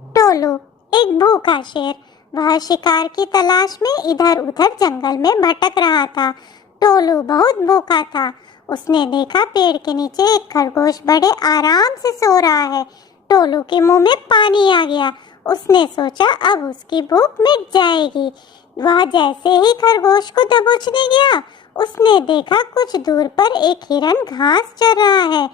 Tolu, एक भूखा शेर, वह शिकार की तलाश में इधर उधर जंगल में भटक रहा था। टोलू बहुत भूखा था। उसने देखा पेड़ के नीचे एक खरगोश बड़े आराम से सो रहा है। टोलू के मुंह में पानी आ गया। उसने सोचा अब उसकी भूख मिट जाएगी। वह जैसे ही खरगोश को दबोचने गया, उसने देखा कुछ दूर पर एक हिरन घास चर रहा है।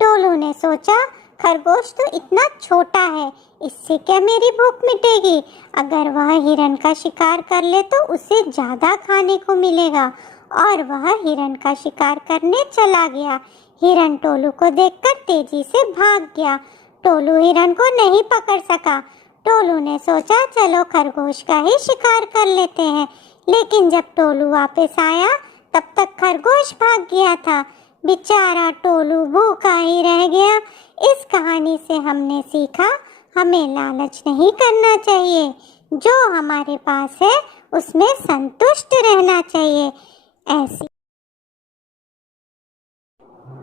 टोलू ने सोचा, खरगोश तो इतना छोटा है, इससे क्या मेरी भूख मिटेगी। अगर वह हिरन का शिकार कर ले तो उसे ज्यादा खाने को मिलेगा। और वह हिरन का शिकार करने चला गया। हिरन टोलू को देखकर तेजी से भाग गया। टोलू हिरन को नहीं पकड़ सका। टोलू ने सोचा चलो खरगोश का ही शिकार कर लेते हैं। लेकिन जब टोलू वापस आया तब तक खरगोश भाग गया था। बेचारा टोलू भूखा ही रह गया। इस कहानी से हमने सीखा, हमें लालच नहीं करना चाहिए। जो हमारे पास है उसमें संतुष्ट रहना चाहिए। ऐसी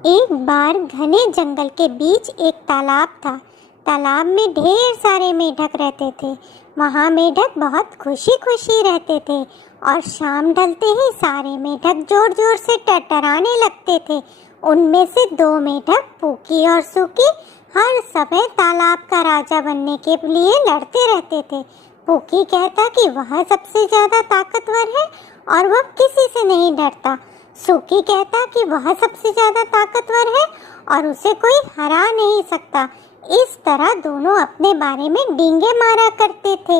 एक बार घने जंगल के बीच एक तालाब था। तालाब में ढेर सारे मेढक रहते थे। वहाँ मेढक बहुत खुशी खुशी रहते थे और शाम ढलते ही सारे मेढक जोर जोर से टरटराने लगते थे। उनमें से दो मेढक, पूकी और सूकी, हर समय तालाब का राजा बनने के लिए लड़ते रहते थे। पूकी कहता कि वह सबसे ज्यादा ताकतवर है और वह किसी से नहीं डरता। सूकी कहता कि वह सबसे ज्यादा ताकतवर है और उसे कोई हरा नहीं सकता। इस तरह दोनों अपने बारे में डींगे मारा करते थे।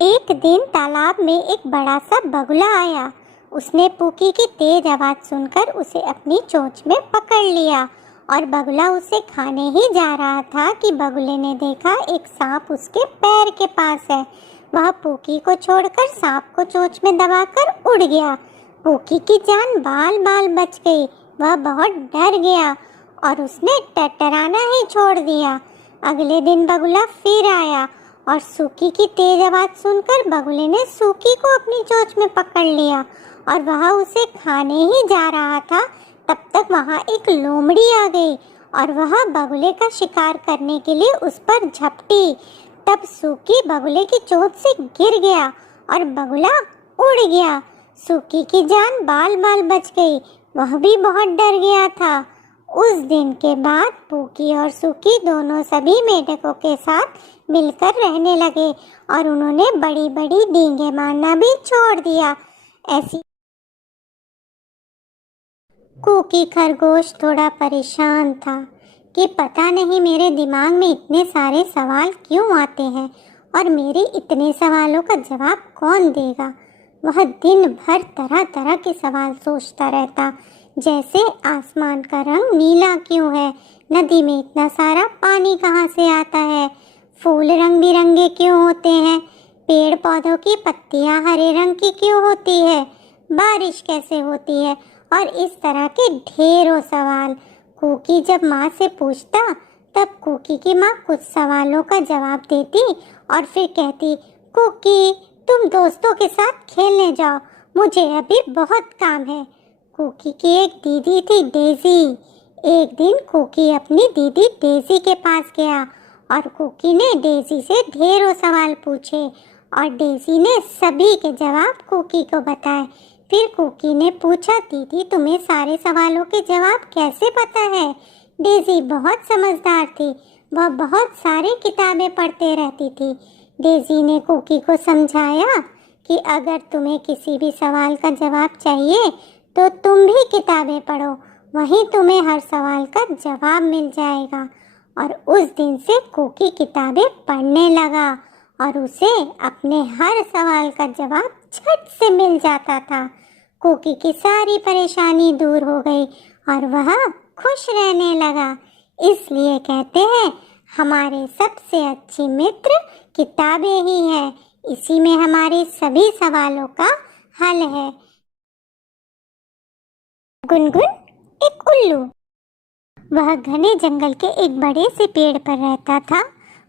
एक दिन तालाब में एक बड़ा सा बगुला आया। उसने पूकी की तेज आवाज सुनकर उसे अपनी चोंच में पकड़ लिया और बगुला उसे खाने ही जा रहा था कि बगुले ने देखा एक सांप उसके पैर के पास है। वह पूकी को छोड़कर सांप को चोंच में दबाकर उड़ गया। पूकी की जान बाल बाल बच गई। वह बहुत डर गया और उसने टरटराना ही छोड़ दिया। अगले दिन बगुला फिर आया और सूकी की तेज आवाज सुनकर बगुले ने सूकी को अपनी चोंच में पकड़ लिया और वह उसे खाने ही जा रहा था। तब तक वहाँ एक लोमड़ी आ गई और वह बगुले का शिकार करने के लिए उस पर झपटी। तब सूकी बगुले की चोंच से गिर गया और बगुला उड़ गया। सूकी की जान बाल बाल बच गई। वह भी बहुत डर गया था। उस दिन के बाद पूकी और सूकी दोनों सभी मेढकों के साथ मिलकर रहने लगे और उन्होंने बड़ी बड़ी डींगे मारना भी छोड़ दिया। ऐसी कुकी खरगोश थोड़ा परेशान था कि पता नहीं मेरे दिमाग में इतने सारे सवाल क्यों आते हैं और मेरे इतने सवालों का जवाब कौन देगा। वह दिन भर तरह तरह के सवाल सोचता रहता, जैसे आसमान का रंग नीला क्यों है, नदी में इतना सारा पानी कहाँ से आता है, फूल रंग बिरंगे क्यों होते हैं, पेड़ पौधों की पत्तियाँ हरे रंग की क्यों होती है, बारिश कैसे होती है, और इस तरह के ढेरों सवाल। कुकी जब माँ से पूछता तब कुकी की माँ कुछ सवालों का जवाब देती और फिर कहती, कुकी तुम दोस्तों के साथ खेलने जाओ, मुझे अभी बहुत काम है। कुकी की एक दीदी थी, डेजी। एक दिन कुकी अपनी दीदी डेजी के पास गया और कुकी ने डेजी से ढेरों सवाल पूछे और डेजी ने सभी के जवाब कुकी को बताए। फिर कुकी ने पूछा, दीदी तुम्हें सारे सवालों के जवाब कैसे पता है? डेजी बहुत समझदार थी, वह बहुत सारी किताबें पढ़ते रहती थी। डेजी ने कुकी को समझाया कि अगर तुम्हें किसी भी सवाल का जवाब चाहिए तो तुम भी किताबें पढ़ो, वहीं तुम्हें हर सवाल का जवाब मिल जाएगा। और उस दिन से कुकी किताबें पढ़ने लगा और उसे अपने हर सवाल का जवाब झट से मिल जाता था। कुकी की सारी परेशानी दूर हो गई और वह खुश रहने लगा। इसलिए कहते हैं हमारे सबसे अच्छी मित्र किताबें ही हैं, इसी में हमारे सभी सवालों का हल है। गुनगुन एक उल्लू। वह घने जंगल के एक बड़े से पेड़ पर रहता था।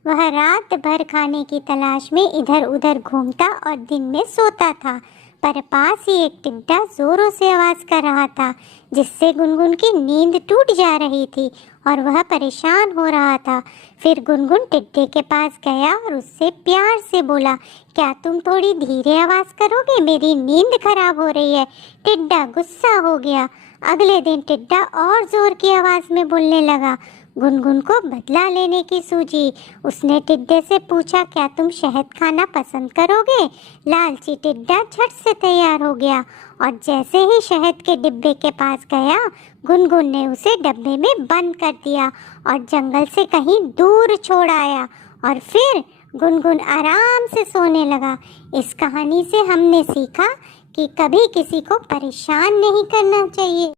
वह रात भर खाने की तलाश में इधर उधर घूमता और दिन में सोता था, पर पास ही एक टिड्डा जोरों से आवाज कर रहा था, जिससे गुनगुन की नींद टूट जा रही थी और वह परेशान हो रहा था। फिर गुनगुन टिड्डे के पास गया और उससे प्यार से बोला, क्या तुम थोड़ी धीरे आवाज करोगे, मेरी नींद खराब हो रही है। टिड्डा गुस्सा हो गया। अगले दिन टिड्डा और जोर की आवाज में बोलने लगा। गुनगुन को बदला लेने की सूझी। उसने टिड्डे से पूछा, क्या तुम शहद खाना पसंद करोगे। लालची टिड्डा झट से तैयार हो गया और जैसे ही शहद के डिब्बे के पास गया, गुनगुन ने उसे डब्बे में बंद कर दिया और जंगल से कहीं दूर छोड़ आया। और फिर गुनगुन आराम से सोने लगा। इस कहानी से हमने सीखा कि कभी किसी को परेशान नहीं करना चाहिए।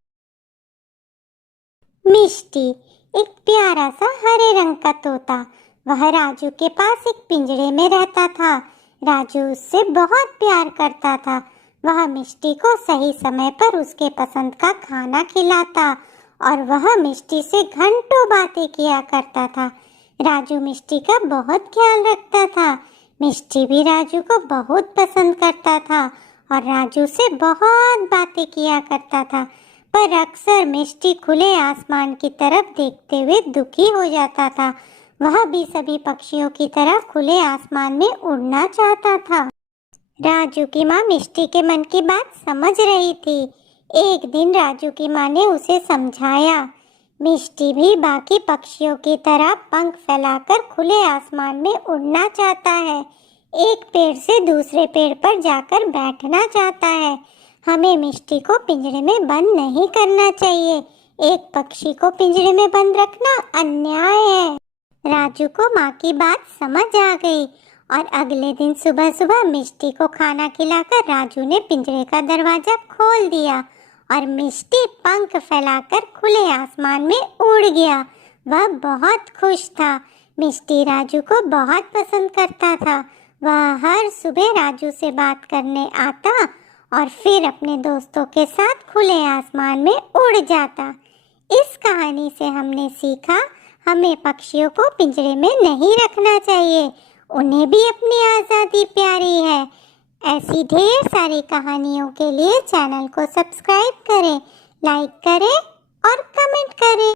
मिष्टी एक प्यारा सा हरे रंग का तोता। वह राजू के पास एक पिंजरे में रहता था। राजू उससे बहुत प्यार करता था। वह मिष्टी को सही समय पर उसके पसंद का खाना खिलाता और वह मिष्टी से घंटों बातें किया करता था। राजू मिष्टी का बहुत ख्याल रखता था। मिष्टी भी राजू को बहुत पसंद करता था और राजू से बहुत बातें किया करता था। पर अक्सर मिष्टी खुले आसमान की तरफ देखते हुए दुखी हो जाता था। वह भी सभी पक्षियों की तरह खुले आसमान में उड़ना चाहता था। राजू की माँ मिष्टी के मन की बात समझ रही थी। एक दिन राजू की माँ ने उसे समझाया, मिष्टी भी बाकी पक्षियों की तरह पंख फैलाकर खुले आसमान में उड़ना चाहता है। एक पेड़ से दूसरे पेड़ पर जाकर बैठना चाहता है। हमें मिष्टी को पिंजरे में बंद नहीं करना चाहिए। एक पक्षी को पिंजरे में बंद रखना अन्याय है। राजू को माँ की बात समझ आ गई और अगले दिन सुबह सुबह मिष्टी को खाना खिलाकर राजू ने पिंजरे का दरवाजा खोल दिया और मिष्टी पंख फैलाकर खुले आसमान में उड़ गया। वह बहुत खुश था। मिष्टी राजू को बहुत पसंद करता था। वह हर सुबह राजू से बात करने आता और फिर अपने दोस्तों के साथ खुले आसमान में उड़ जाता। इस कहानी से हमने सीखा, हमें पक्षियों को पिंजरे में नहीं रखना चाहिए। उन्हें भी अपनी आज़ादी प्यारी है। ऐसी ढेर सारी कहानियों के लिए चैनल को सब्सक्राइब करें, लाइक करें और कमेंट करें।